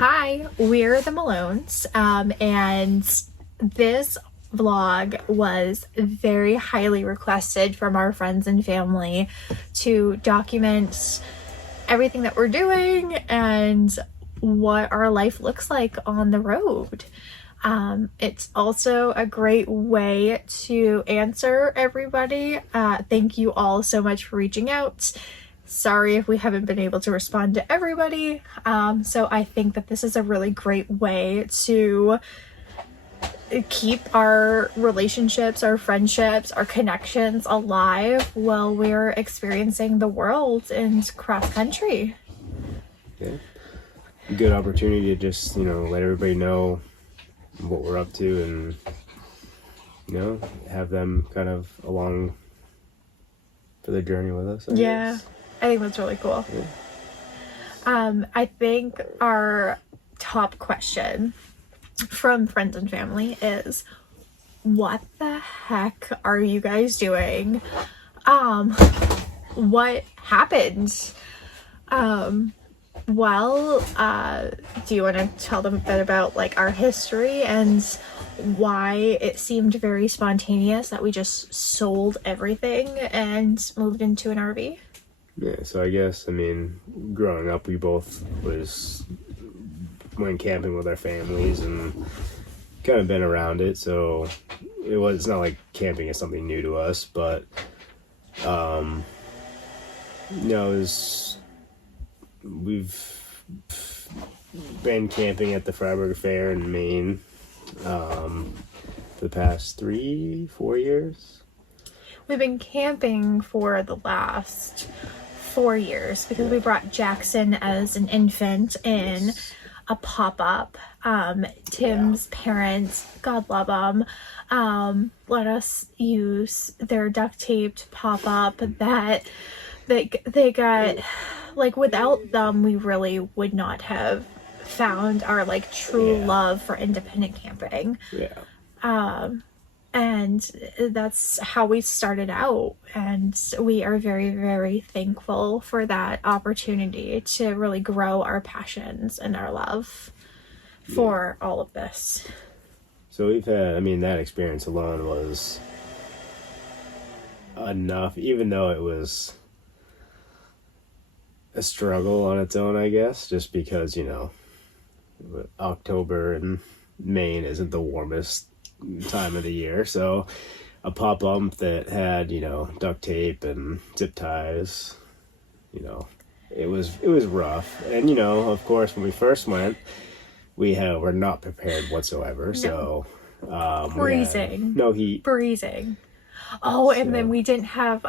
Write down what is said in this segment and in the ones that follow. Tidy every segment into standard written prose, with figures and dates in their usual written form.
Hi, we're the Malones, and this vlog was very highly requested from our friends and family to document everything that we're doing and what our life looks like on the road. It's also a great way to answer everybody. Thank you all so much for reaching out. Sorry if we haven't been able to respond to everybody. So I think that this is a really great way to keep our relationships, our friendships, our connections alive while we're experiencing the world and cross country. Yeah. Good opportunity to just, let everybody know what we're up to and, have them kind of along for the journey with us. Yeah. I think that's really cool. Yeah. I think our top question from friends and family is, what the heck are you guys doing? What happened? Do you want to tell them a bit about our history and why it seemed very spontaneous that we just sold everything and moved into an RV? Yeah, so I guess, growing up, we both went camping with our families and kind of been around it, so it's not like camping is something new to us, but, we've been camping at the Freiburg Fair in Maine, for the past 3-4 years. We've been camping for the last 4 years because we brought Jackson as an infant in a pop-up. Tim's parents, God love them, let us use their duct taped pop-up that they got. Without them, we really would not have found our true love for independent camping. And that's how we started out, and we are very, very thankful for that opportunity to really grow our passions and our love for all of this. So we've had, that experience alone was enough, even though it was a struggle on its own, I guess, just because, October in Maine isn't the warmest time of the year, so a pop-up that had duct tape and zip ties, it was rough. And of course, when we first went, we're not prepared whatsoever. So freezing, no heat, freezing. And then we didn't have,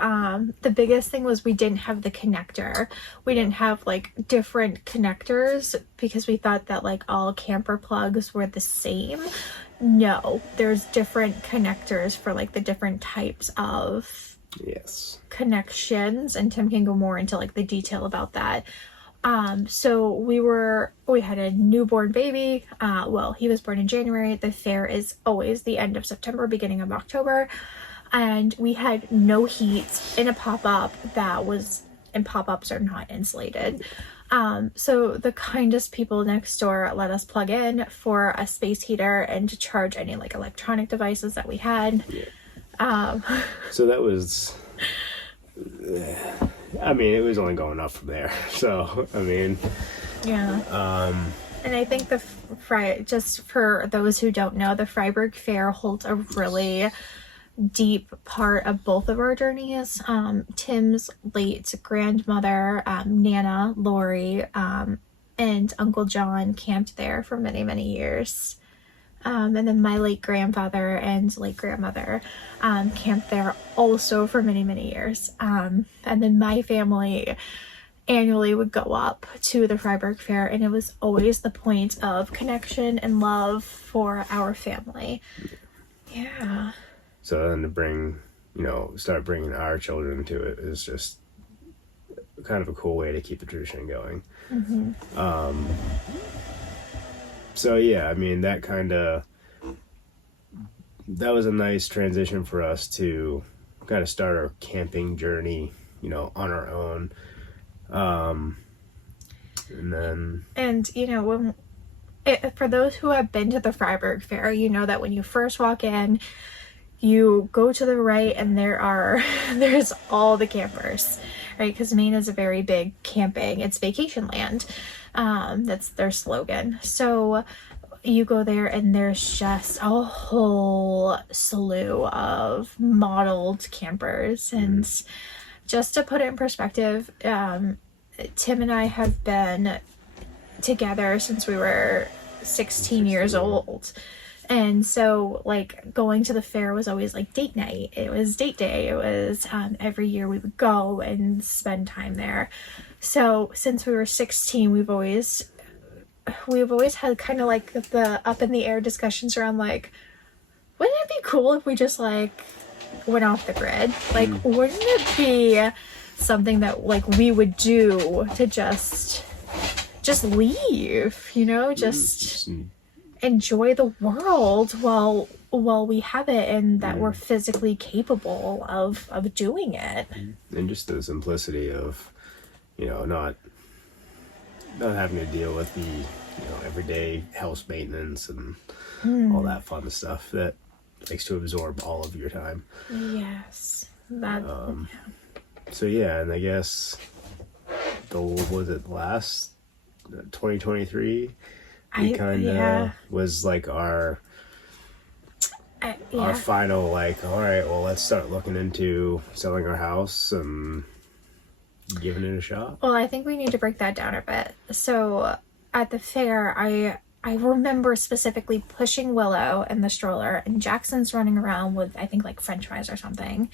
the biggest thing was we didn't have the connector. We didn't have different connectors because we thought that all camper plugs were the same. No, there's different connectors for the different types of connections, and Tim can go more into the detail about that. So we had a newborn baby. He was born in January. The fair is always the end of September, beginning of October. And we had no heat in a pop-up and pop-ups are not insulated. So the kindest people next door let us plug in for a space heater and to charge any electronic devices that we had. So that was, it was only going up from there. So, and I think just for those who don't know, the Freiburg Fair holds a really deep part of both of our journeys. Tim's late grandmother, Nana Lori, and Uncle John camped there for many, many years. And then my late grandfather and late grandmother camped there also for many, many years. And then my family annually would go up to the Freiburg Fair, and it was always the point of connection and love for our family. Yeah. So then to start bringing our children to it is just kind of a cool way to keep the tradition going. Mm-hmm. So yeah, that was a nice transition for us to kind of start our camping journey, on our own. And then... And, when For those who have been to the Freiburg Fair, you know that when you first walk in, you go to the right and there's all the campers, right? Because Maine is a very big camping, it's vacation land. That's their slogan. So you go there and there's just a whole slew of modeled campers. And just to put it in perspective, Tim and I have been together since we were 16 years old. And so, like, going to the fair was always like date night. It was date day. It was every year we would go and spend time there. So since we were 16, we've always had kind of like the up in the air discussions around like, wouldn't it be cool if we just like went off the grid? Like, wouldn't it be something that like we would do to just leave, you know, just enjoy the world while we have it, and that we're physically capable of doing it. And just the simplicity of, you know, not having to deal with the, you know, everyday house maintenance and all that fun stuff that likes to absorb all of your time. Yes. That So yeah, and I guess was it last 2023? We kind of was like our final like, all right, well, let's start looking into selling our house and giving it a shot. Well, I think we need to break that down a bit. So at the fair, I remember specifically pushing Willow in the stroller, and Jackson's running around with, I think, like French fries or something.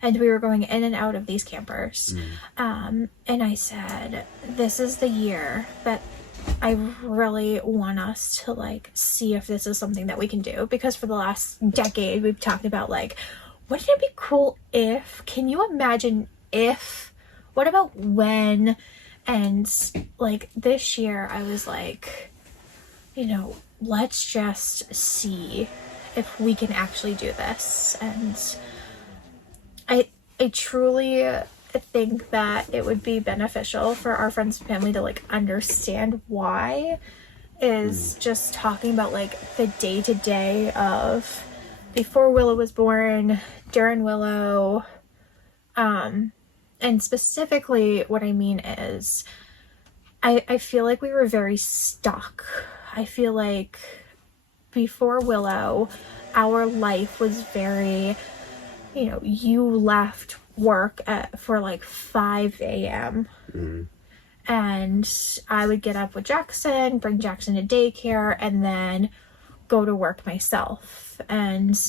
And we were going in and out of these campers. And I said, this is the year that I really want us to like see if this is something that we can do, because for the last decade we've talked about like, wouldn't it be cool if, can you imagine if, what about when? And like this year I was like, you know, let's just see if we can actually do this. And I truly think that it would be beneficial for our friends and family to like understand why, is just talking about like the day-to-day of before Willow was born, during Willow, and specifically what I mean is I feel like we were very stuck. I feel like before Willow our life was very, you know, you left work for like 5 a.m. And I would get up with Jackson, bring Jackson to daycare, and then go to work myself. And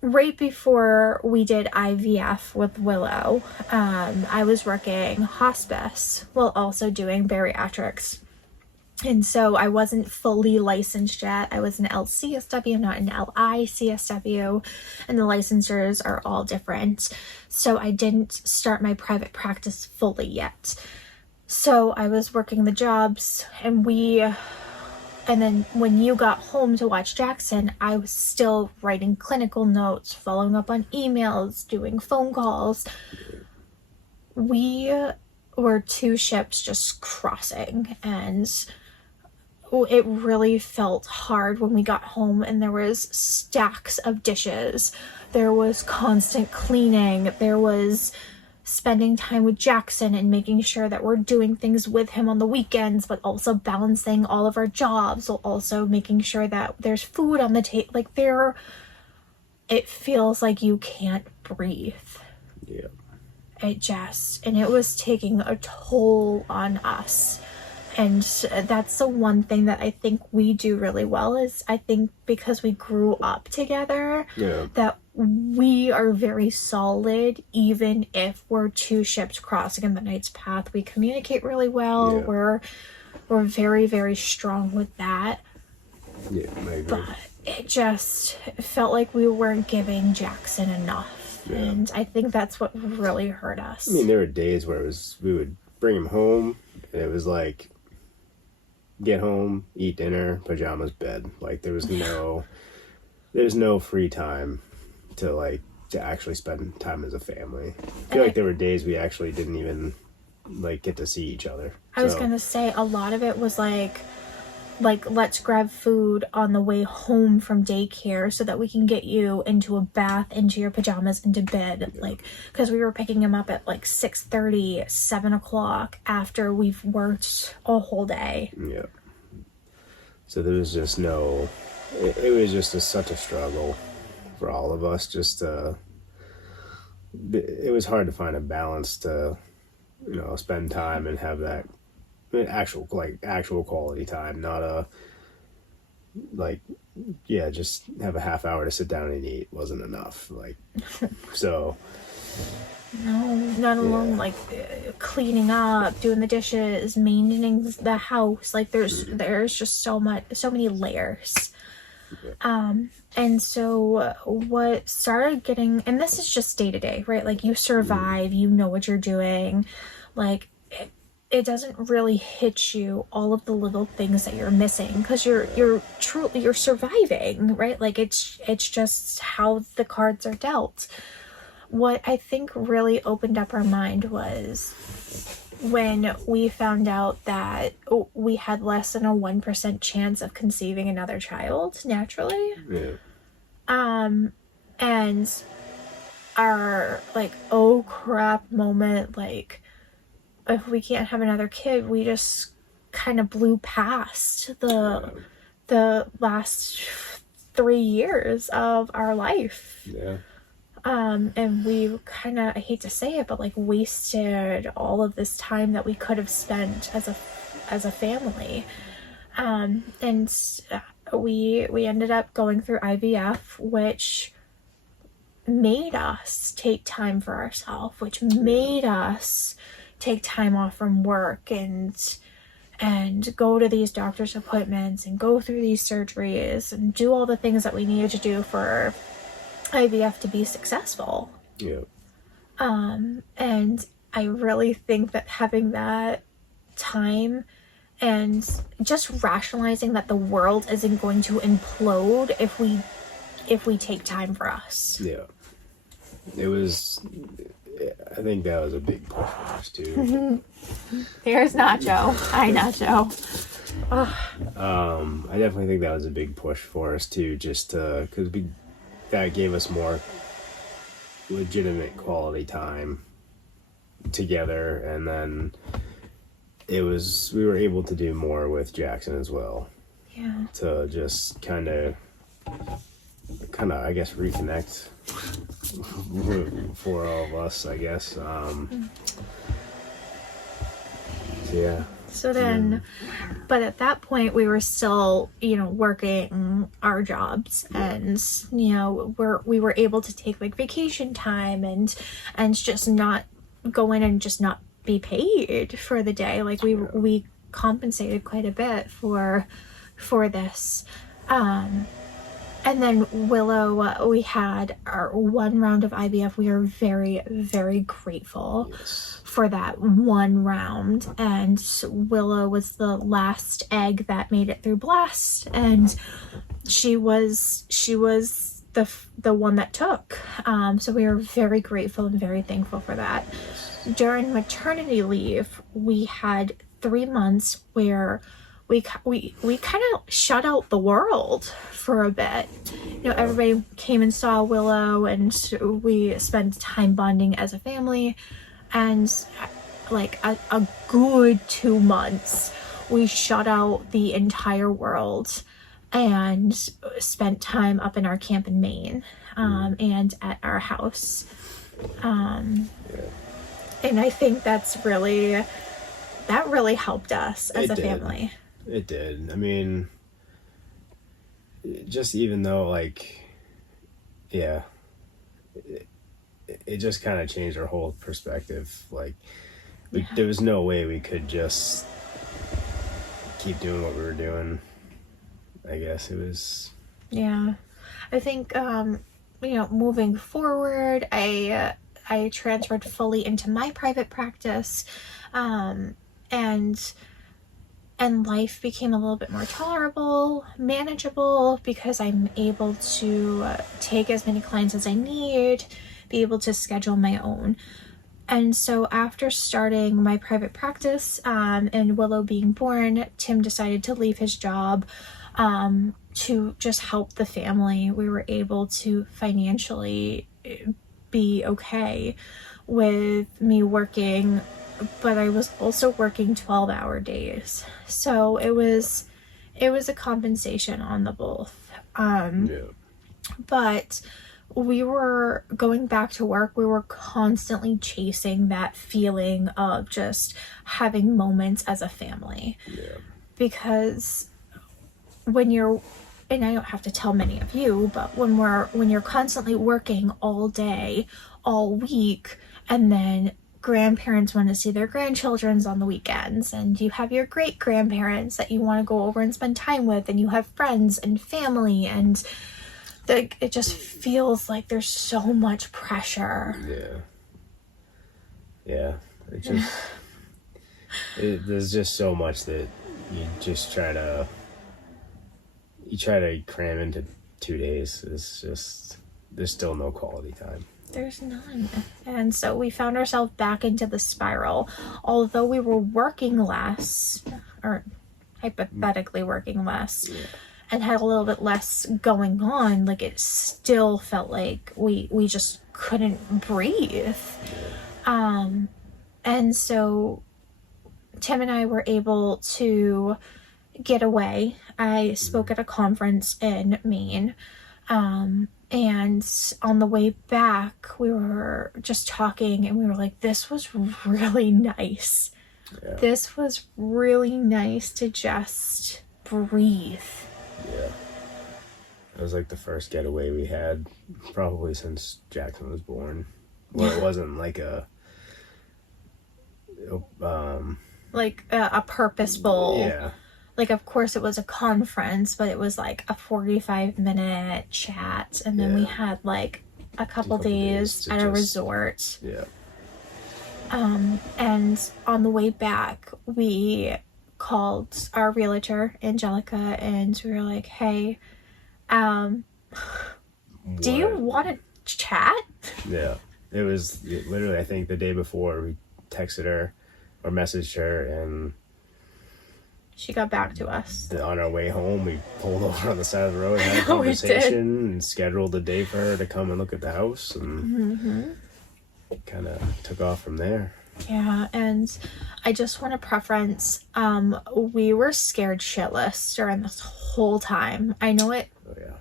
right before we did IVF with Willow, I was working hospice while also doing bariatrics. And so I wasn't fully licensed yet. I was an LCSW, not an LICSW, and the licensures are all different. So I didn't start my private practice fully yet. So I was working the jobs, and then when you got home to watch Jackson, I was still writing clinical notes, following up on emails, doing phone calls. We were two ships just crossing, and it really felt hard when we got home and there was stacks of dishes. There was constant cleaning. There was spending time with Jackson and making sure that we're doing things with him on the weekends, but also balancing all of our jobs, while also making sure that there's food on the table. Like it feels like you can't breathe. Yeah. And it was taking a toll on us. And that's the one thing that I think we do really well, is I think because we grew up together, that we are very solid, even if we're two ships crossing in the night's path. We communicate really well. We're very, very strong with that. Yeah, I agree. But it just felt like we weren't giving Jackson enough. Yeah. And I think that's what really hurt us. I mean, there were days where we would bring him home, and it was like, get home, eat dinner, pajamas, bed. Like there's no free time to actually spend time as a family. I feel like there were days we actually didn't even like get to see each other. I was gonna say a lot of it was like like, let's grab food on the way home from daycare so that we can get you into a bath, into your pajamas, into bed. Like, because we were picking him up at like 6:30, 7 o'clock after we've worked a whole day. Yeah. So there was just no, it was just such a struggle for all of us. Just it was hard to find a balance to, you know, spend time and have that actual quality time, not a like, yeah, just have a half hour to sit down and eat wasn't enough. Like, so No, not alone, like cleaning up, doing the dishes, maintaining the house. Like there's just so many layers. And so what started getting, and this is just day to day, right? Like you survive, you know what you're doing. Like it doesn't really hit you all of the little things that you're missing because you're surviving, right? Like it's just how the cards are dealt. What I think really opened up our mind was when we found out that we had less than a 1% chance of conceiving another child naturally. yeah. And our like, oh crap moment, like if we can't have another kid, we just kind of blew past the last 3 years of our life. Yeah. And we kind of, I hate to say it, but like wasted all of this time that we could have spent as a family. And we ended up going through IVF, which made us take time for ourselves, which made us take time off from work and go to these doctor's appointments and go through these surgeries and do all the things that we needed to do for IVF to be successful. Yeah. And I really think that having that time and just rationalizing that the world isn't going to implode if we take time for us. Yeah. It was, I think that was a big push for us too. There's Nacho. Hi, Nacho. I definitely think that was a big push for us too, just because that gave us more legitimate quality time together, and then we were able to do more with Jackson as well. Yeah. To just kind of I guess reconnect for all of us, I guess. Yeah. So then, but at that point we were still, working our jobs, and, we were able to take like vacation time and just not go in and just not be paid for the day. Like we compensated quite a bit for this. And then Willow, we had our one round of IVF. We are very, very grateful for that one round. And Willow was the last egg that made it through blast, and she was the one that took. So we are very grateful and very thankful for that. During maternity leave, we had 3 months where we kind of shut out the world for a bit. Everybody came and saw Willow, and we spent time bonding as a family. And like a good 2 months, we shut out the entire world and spent time up in our camp in Maine, and at our house. And I think that really helped us as a family. It did. I mean, just even though, it just kind of changed our whole perspective. There was no way we could just keep doing what we were doing. I guess it was... Yeah. I think, moving forward, I transferred fully into my private practice, and life became a little bit more tolerable, manageable, because I'm able to take as many clients as I need, be able to schedule my own. And so after starting my private practice and Willow being born, Tim decided to leave his job to just help the family. We were able to financially be okay with me working, but I was also working 12-hour days. So it was a compensation on the both. But we were going back to work. We were constantly chasing that feeling of just having moments as a family. Because when you're, and I don't have to tell many of you, but when you're constantly working all day, all week, and then grandparents want to see their grandchildren's on the weekends, and you have your great grandparents that you want to go over and spend time with, and you have friends and family, and it just feels like there's so much pressure. It just there's just so much that you just try to cram into 2 days. It's just, there's still no quality time. There's none. And so we found ourselves back into the spiral. Although we were working less, or hypothetically working less, and had a little bit less going on, like, it still felt like we just couldn't breathe. And so Tim and I were able to get away. I spoke at a conference in Maine. And on the way back, we were just talking, and we were like, this was really nice. This was really nice to just breathe. It was like the first getaway we had probably since Jackson was born. Well, it wasn't like a purposeful, like, of course it was a conference, but it was like a 45-minute chat, and then we had like a couple days at a resort. And on the way back, we called our realtor, Angelica, and we were like, hey, do you want to chat? It was literally, I think the day before, we texted her or messaged her, and she got back to us. On our way home, we pulled over on the side of the road and had a conversation and scheduled a day for her to come and look at the house, and kind of took off from there. Yeah, and I just want to preference, we were scared shitless during this whole time. I know it.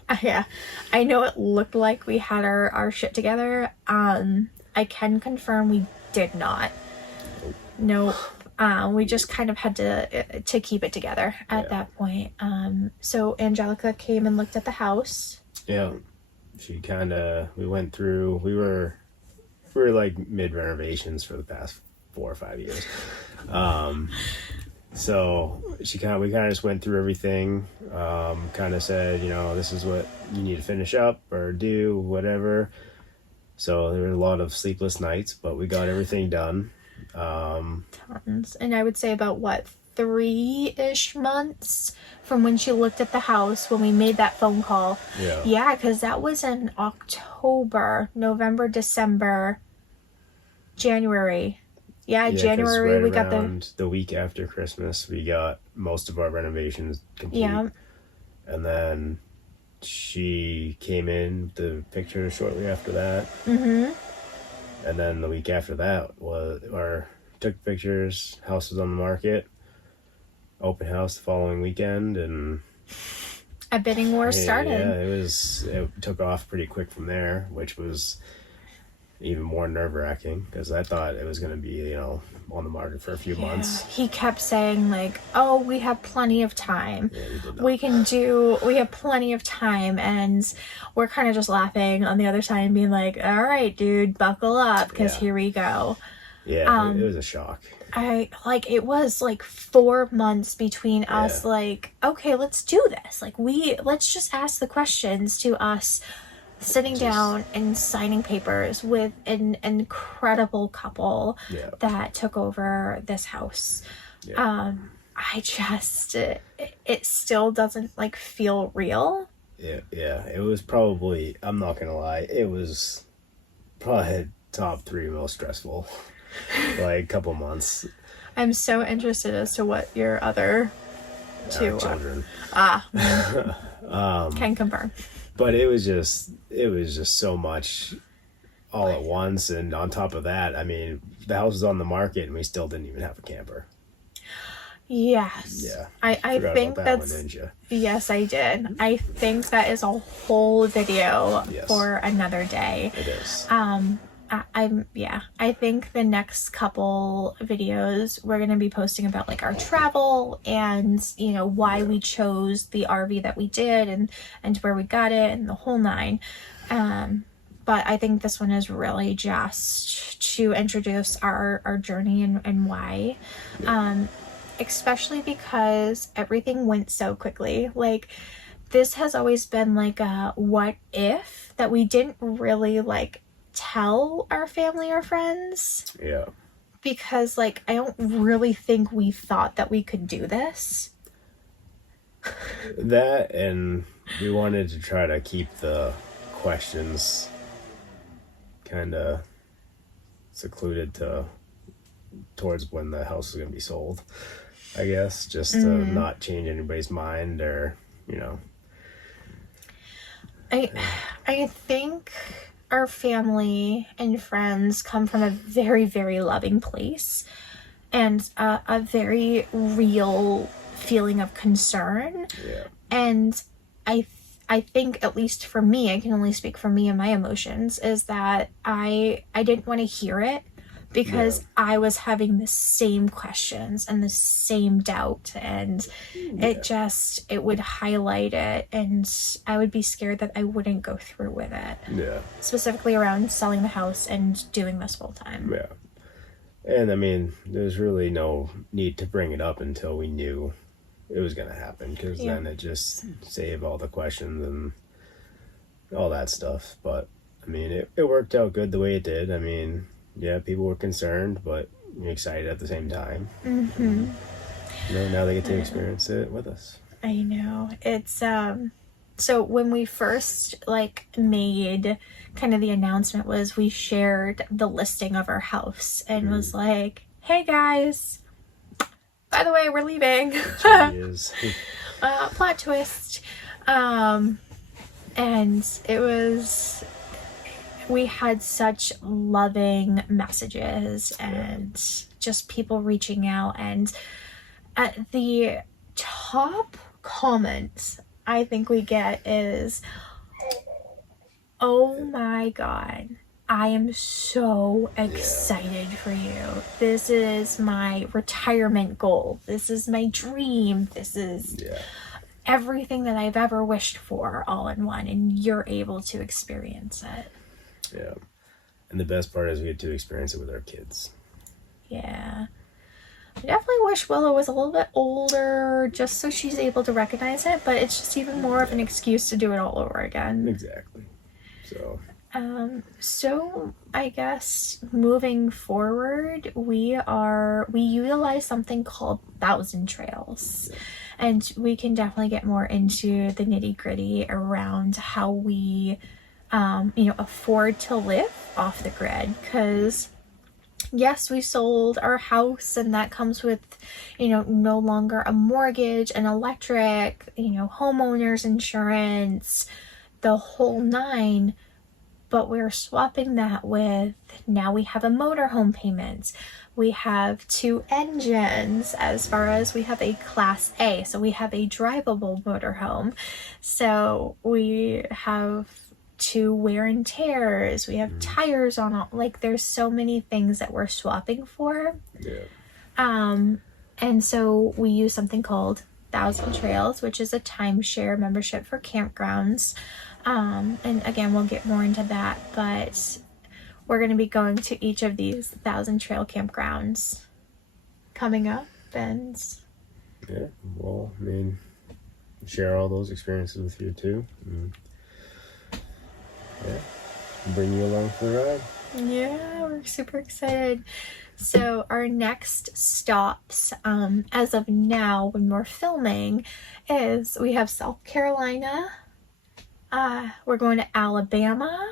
I know it looked like we had our shit together. I can confirm we did not. Nope. We just kind of had to keep it together at that point. So Angelica came and looked at the house. She we went through, we were like mid renovations for the past 4 or 5 years. So we kind of just went through everything, kind of said, this is what you need to finish up or do, whatever. So there were a lot of sleepless nights, but we got everything done. Tons. And I would say about 3-ish months from when she looked at the house, when we made that phone call. Because that was in October, November, December, January. January, right, we got the week after Christmas, we got most of our renovations complete. And then she came in with the picture shortly after that. And then the week after that took pictures, house was on the market, open house the following weekend, and a bidding war started. It took off pretty quick from there, which was even more nerve-wracking because I thought it was going to be, on the market for a few months. He kept saying like, oh, we have plenty of time. We have plenty of time. And we're kind of just laughing on the other side and being like, all right, dude, buckle up because here we go. It was a shock. It was like 4 months between us, like, okay, let's do this. Like, let's just ask the questions to us sitting down and signing papers with an incredible couple that took over this house. It still doesn't like feel real. It was probably, I'm not gonna lie, it was probably top 3 most stressful like a couple months. I'm so interested as to what your other two Children. can confirm. But it was just so much all at once, and on top of that, I mean, the house was on the market and we still didn't even have a camper. Yes. Yeah. I think about that that's one, didn't you? yes, I did. I think that is a whole video Yes. for another day. It is. I think the next couple videos we're gonna be posting about like our travel and why we chose the RV that we did and where we got it and the whole nine. But I think this one is really just to introduce our journey and why. Especially because everything went so quickly. Like, this has always been like a what if that we didn't really like tell our family or friends. Yeah. Because like I don't really think we thought that we could do this. That, and we wanted to try to keep the questions kind of secluded towards when the house is going to be sold, I guess, just to not change anybody's mind, or I think our family and friends come from a very, very loving place and a very real feeling of concern. Yeah. And I think, at least for me, I can only speak for me and my emotions, is that I didn't want to hear it because I was having the same questions and the same doubt, and it would highlight it, and I would be scared that I wouldn't go through with it. Yeah. Specifically around selling the house and doing this full time. Yeah. And I mean, there's really no need to bring it up until we knew it was going to happen, because then it just saved all the questions and all that stuff. But I mean, it worked out good the way it did. I mean, yeah, people were concerned, but excited at the same time. Mm-hmm. Now they get to experience it with us. I know. It's so when we first like made kind of the announcement, was we shared the listing of our house and was like, hey guys, by the way, we're leaving. Plot twist. And it was, we had such loving messages and just people reaching out, and at the top comment I think we get is, oh my god, I am so excited for you. This is my retirement goal. This is my dream. This is everything that I've ever wished for all in one, and you're able to experience it. Yeah. And the best part is we get to experience it with our kids. Yeah. I definitely wish Willow was a little bit older just so she's able to recognize it, but it's just even more of an excuse to do it all over again. Exactly. So I guess moving forward, we utilize something called 1,000 Trails, and we can definitely get more into the nitty gritty around how we, afford to live off the grid, because yes, we sold our house and that comes with, no longer a mortgage, an electric, homeowner's insurance, the whole nine. But we're swapping that with, now we have a motorhome payment. We have 2 engines, as far as we have a Class A. So we have a drivable motorhome. So we have 2 wear and tears. We have tires on all. Like, there's so many things that we're swapping for. Yeah. And so we use something called 1,000 Trails, which is a timeshare membership for campgrounds. And again, we'll get more into that, but we're going to be going to each of these 1,000 Trail campgrounds coming up, and yeah, well, I mean, share all those experiences with you too. Bring you along for the ride. Yeah, we're super excited. So our next stops, as of now when we're filming, is we have South Carolina. We're going to Alabama,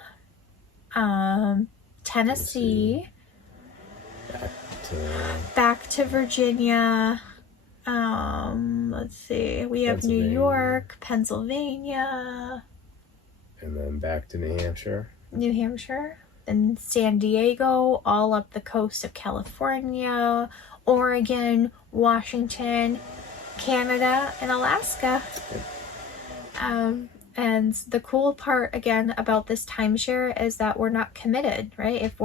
Tennessee, to Virginia. Let's see. We have New York, Pennsylvania, and then back to New Hampshire, and San Diego, all up the coast of California, Oregon, Washington, Canada, and Alaska. And the cool part again about this timeshare is that we're not committed, right? If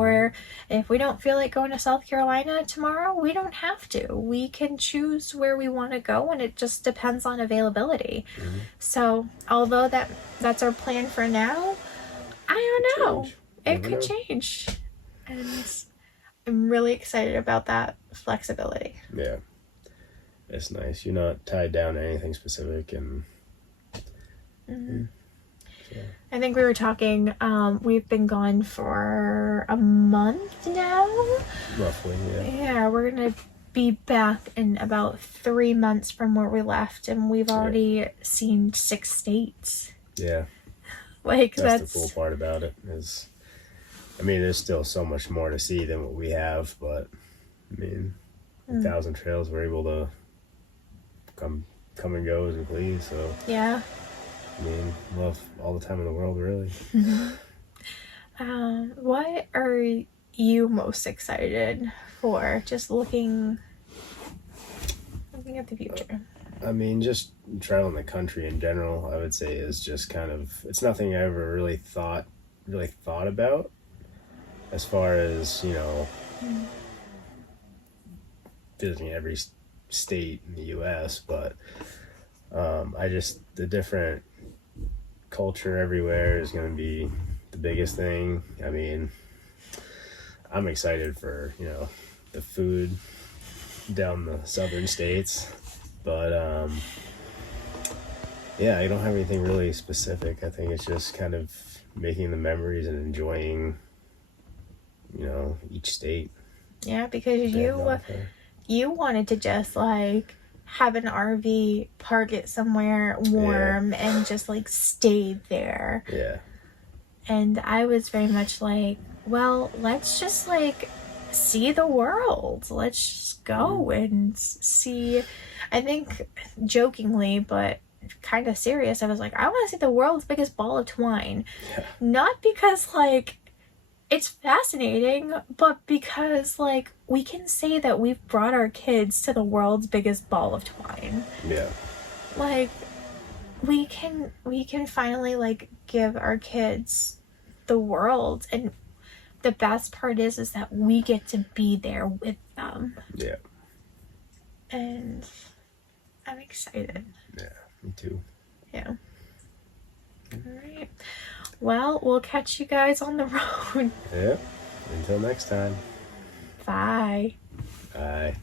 we don't feel like going to South Carolina tomorrow, we don't have to. We can choose where we want to go, and it just depends on availability. Mm-hmm. So although that's our plan for now, I don't know. It could change. And I'm really excited about that flexibility. Yeah. It's nice. You're not tied down to anything specific, and mm-hmm. So. I think we were talking, we've been gone for a month now. Roughly, yeah. Yeah, we're going to be back in about 3 months from where we left, and we've already seen 6 states. Yeah. Like, that's the cool part about it is, I mean, there's still so much more to see than what we have, but, I mean, 1,000 trails, we're able to come and go as we please, so. Yeah. I mean, love all the time in the world, really. Mm-hmm. What are you most excited for? Just looking at the future. I mean, just traveling the country in general, I would say, is just kind of, it's nothing I ever really thought about as far as, visiting every state in the U.S., but the different culture everywhere is going to be the biggest thing. I mean, I'm excited for, the food down the southern states, but yeah, I don't have anything really specific. I think it's just kind of making the memories and enjoying, each state. Yeah, because you wanted to just like have an RV, park it somewhere warm, and just like stay there. Yeah. And I was very much like, well, let's just like see the world. Let's just go and see. I think jokingly, but kind of serious, I was like, I want to see the world's biggest ball of twine. Yeah. Not because like it's fascinating, but because like we can say that we've brought our kids to the world's biggest ball of twine. Yeah. Like we can finally like give our kids the world, and the best part is that we get to be there with them. Yeah. And I'm excited. Yeah, me too. Yeah. All right. Well, we'll catch you guys on the road. Yeah. Until next time. Bye. Bye.